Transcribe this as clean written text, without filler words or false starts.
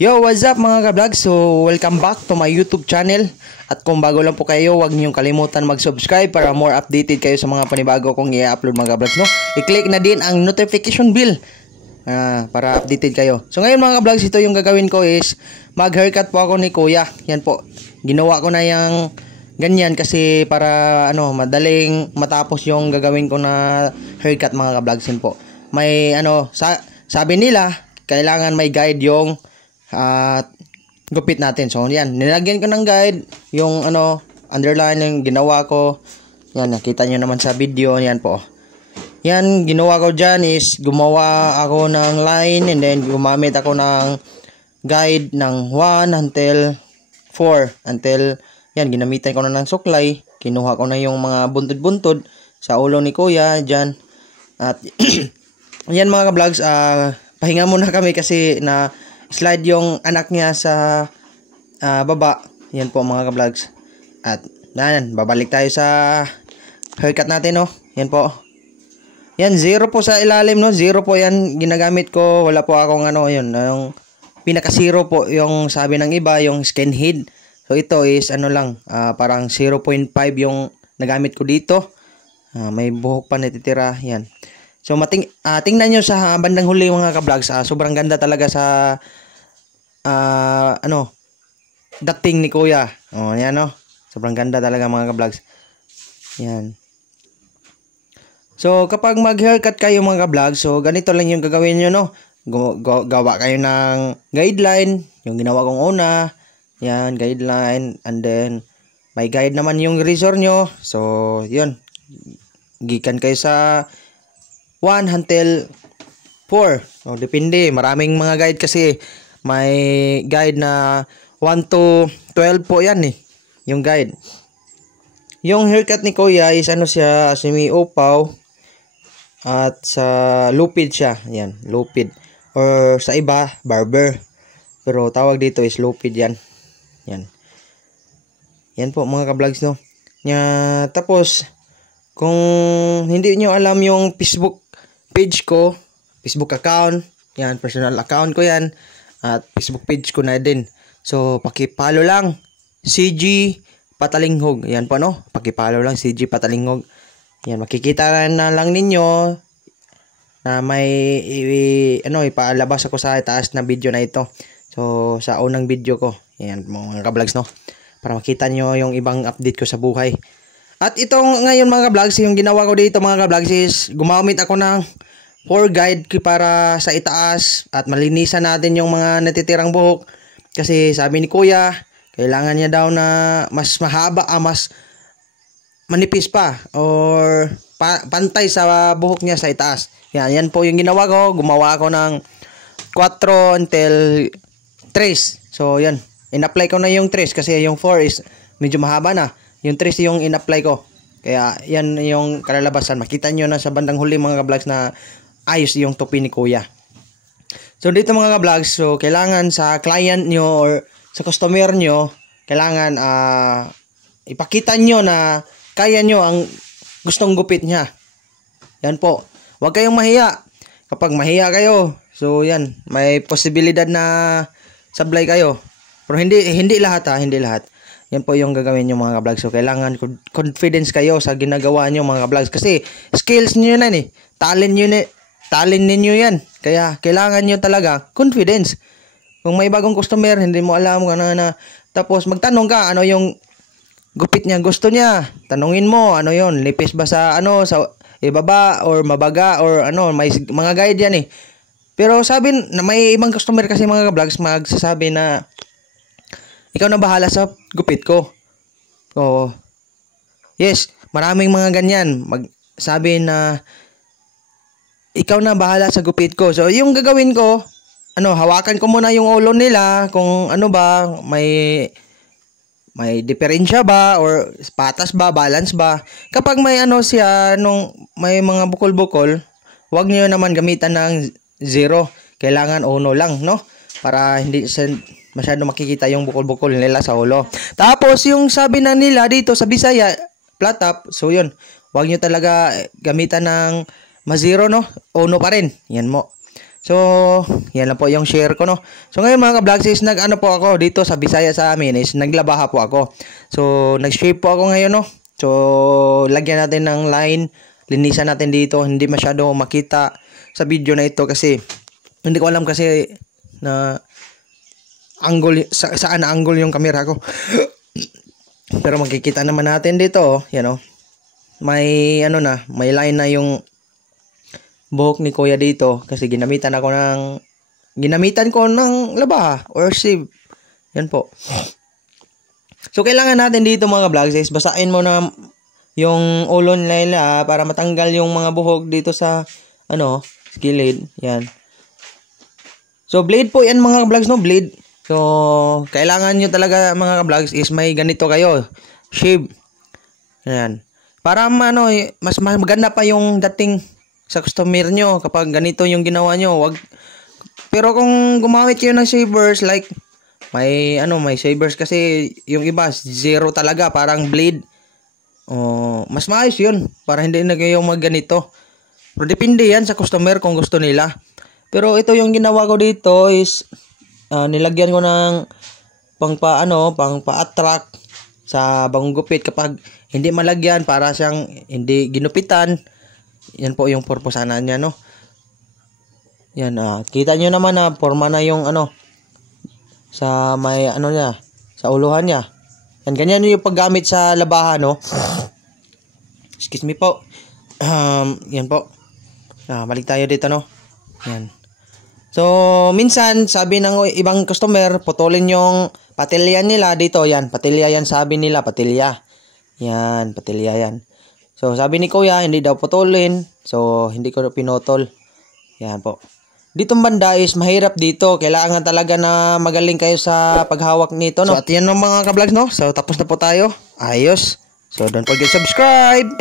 Yo, what's up mga ka-vlog? So, welcome back to my YouTube channel. At kung bago lang po kayo, huwag niyong kalimutan mag-subscribe para more updated kayo sa mga panibago kong i-upload mga ka-vlogs, no? I-click na din ang notification bell para updated kayo. So, ngayon mga ka-vlogs, ito yung gagawin ko is mag-haircut po ako ni Kuya. Yan po. Ginawa ko na yung ganyan kasi para madaling matapos yung gagawin ko na haircut mga ka-vlogs. Yan po. May sabi nila, kailangan may guide yung gupit natin. So yan, nilagyan ko ng guide yung underline yung ginawa ko. Yan, nakita nyo naman sa video. Yan po. Yan, ginawa ko dyan is gumawa ako ng line and then gumamit ako ng guide ng 1 until 4 until yan, ginamitan ko na ng suklay. Kinuha ko na yung mga buntod-buntod sa ulo ni Kuya dyan. At yan mga ka-vlogs, pahinga muna kami kasi na slide yung anak niya sa baba. Yan po mga ka-vlogs. At yan, babalik tayo sa haircut natin, no. Yan po. Yan, 0 po sa ilalim, no. 0 po yan ginagamit ko. Wala po akong yun. Yung pinaka-0 po yung sabi ng iba, yung skinhead. So ito is lang, parang 0.5 yung nagamit ko dito. May buhok pa natitira. Yan. So tingnan nyo sa bandang huli mga ka-vlogs. Sobrang ganda talaga sa dating ni Kuya. Oh, yan no. Sobrang ganda talaga mga ka-vlogs. Yan. So kapag mag-haircut kayo mga ka-vlogs, so ganito lang yung gagawin nyo, no. Gawa kayo ng guideline, yung ginawa kong una. Yan, guideline, and then may guide naman yung razor nyo. So yun, gikan kayo sa 1 until 4. So, depende. Maraming mga guide kasi. May guide na 1 to 12 po yan eh. Yung guide. Yung haircut ni Kuya is siya, semi-upaw. At sa lupid siya. Yan, lupid. Or sa iba, barber. Pero tawag dito is lupid yan. Yan. Yan po mga ka-vlogs, no. Tapos, kung hindi nyo alam yung Facebook page ko, Facebook account, yan, personal account ko yan, at Facebook page ko na din. So, paki-follow lang, CG Patalinghog. Yan po, no? Paki-follow lang, CG Patalinghog. Yan, makikita na lang ninyo na may ipaalabas ako sa taas na video na ito. So, sa unang video ko. Yan, mga ka-vlogs, no? Para makita nyo yung ibang update ko sa buhay. At itong ngayon mga ka-vlogs, yung ginawa ko dito mga ka-vlogs is gumamit ako ng 4 guide para sa itaas at malinisan natin yung mga natitirang buhok. Kasi sabi ni Kuya, kailangan niya daw na mas mahaba, mas manipis pa or pantay sa buhok niya sa itaas. Yan po yung ginawa ko. Gumawa ako ng 4 until 3. So yan, in-apply ko na yung 3 kasi yung 4 is medyo mahaba na. Yung 3 yung in-apply ko. Kaya yan yung kalalabasan. Makita nyo na sa bandang huli mga ka-vlogs na ayos yung topi ni Kuya. So dito mga ka-vlogs, so kailangan sa client nyo or sa customer nyo, kailangan ipakita nyo na kaya nyo ang gustong gupit niya. Yan po. Huwag kayong mahiya. Kapag mahiya kayo, so yan, may posibilidad na sablay kayo. Pero hindi lahat hindi lahat. Yan po yung gagawin nyo mga ka-vlogs. So, kailangan confidence kayo sa ginagawa nyo mga ka-vlogs. Kasi, skills nyo yan eh. Talent ninyo yan. Kaya, kailangan nyo talaga confidence. Kung may bagong customer, hindi mo alam kung tapos, magtanong ka, ano yung gupit niya, gusto niya. Tanungin mo, ano yon, lipis ba sa ibaba, or mabaga, or may mga guide yan eh. Pero, sabi na may ibang customer kasi mga ka-vlogs, magsasabi na, ikaw na bahala sa gupit ko. So, yes, maraming mga ganyan. Sabi na, ikaw na bahala sa gupit ko. So, yung gagawin ko, hawakan ko muna yung ulo nila, kung ba, may diferensya ba, or patas ba, balance ba. Kapag may siya, may mga bukol-bukol, huwag niyo naman gamitan ng 0. Kailangan 1 lang, no? Para hindi masyado makikita yung bukol-bukol nila sa ulo. Tapos, yung sabi na nila dito sa Bisaya, flat top. So, yun. Huwag nyo talaga gamitan ng ma-0, no? 1 pa rin. Yan mo. So, yan lang po yung share ko, no. So, ngayon mga ka-vlogs is nag-ano po ako dito sa Bisaya sa amin is naglabaha po ako. So, nag-shape po ako ngayon, no. So, lagyan natin ng line, linisan natin dito, hindi masyado makita sa video na ito kasi hindi ko alam kasi na angle, saan na angle yung camera ko. Pero makikita naman natin dito, yan, no. May ano na, may line na yung buhok ni kuya dito kasi ginamitan ko ng labaha or sieve. Yan po. So kailangan natin dito mga vlogs is basahin mo na yung ulo nila para matanggal yung mga buhok dito sa ano, gilid. Yan. So blade po yan mga vlogs, no, blade. So kailangan nyo talaga mga vlogs is may ganito kayo, shave. Yan. Para mas maganda pa yung dating sa customer nyo kapag ganito yung ginawa nyo. Pero kung gumamit kayo ng shavers like may shavers kasi yung iba zero talaga, parang blade. Mas maayos yun para hindi na kayo magganito. Pero depende yan sa customer kung gusto nila. Pero ito yung ginawa ko dito is nilagyan ko ng pang pa-attract sa bagong gupit kapag hindi malagyan para siyang hindi ginupitan. Yan po yung purpose niya, no. Yan, kita nyo naman na forma na yung sa may niya, sa uluhan niya. Yan, ganyan yung paggamit sa labahan, no. Excuse me po. Yan po. Balik tayo dito, no. Yan. So, minsan sabi ng ibang customer, putulin yung patilya nila dito. Yan, patilya yan sabi nila, patilya. Yan, patilya yan. So, sabi ni kuya, hindi daw putulin. So, hindi ko pinutol. Yan po. Ditong banda is mahirap dito. Kailangan talaga na magaling kayo sa paghawak nito, no? So, at yan ng mga ka-vlogs, no? So, tapos na po tayo. Ayos. So, don't forget to subscribe.